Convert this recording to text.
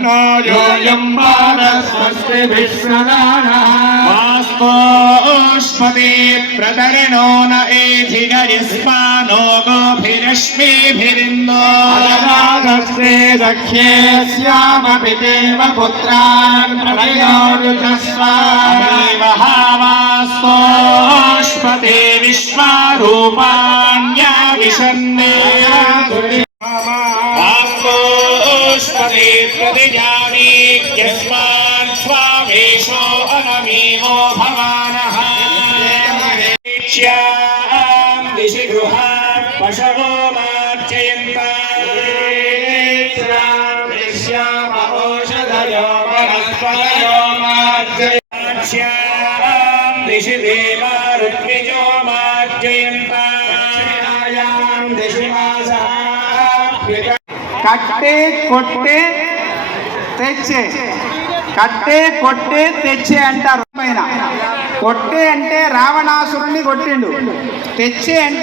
No योऽयं स्वस्ति विश्वदानः मास्तोष्पदे प्रतरणो न एधिगरिस्मानो गोभिरश्मिभिरिन्दो अजरागस्ते दख्ये स्यामपि देव पुत्रान् प्रलयोरुजस्व देवहावास्तोष्पदे विश्वारूपाण्या विशन्ने वास्तोष्पदे प्रतिजानी यस्मान् स्वामेशो अनमीवो भवानः ेक्ष्याम् दिशि गृहात् पशवो मार्जयन्ताश्यामोषधयो वनस्पतयो मार्जयाम् दिशि देवा ऋत्विजो मार्जयन्तायाम् दिशि मासा కట్టే కొట్టే తెచ్చే. కట్టే కొట్టే తెచ్చే అంటారు పైన. కొట్టే అంటే రావణాసురుణ్ణి కొట్టిండు. తెచ్చే అంటే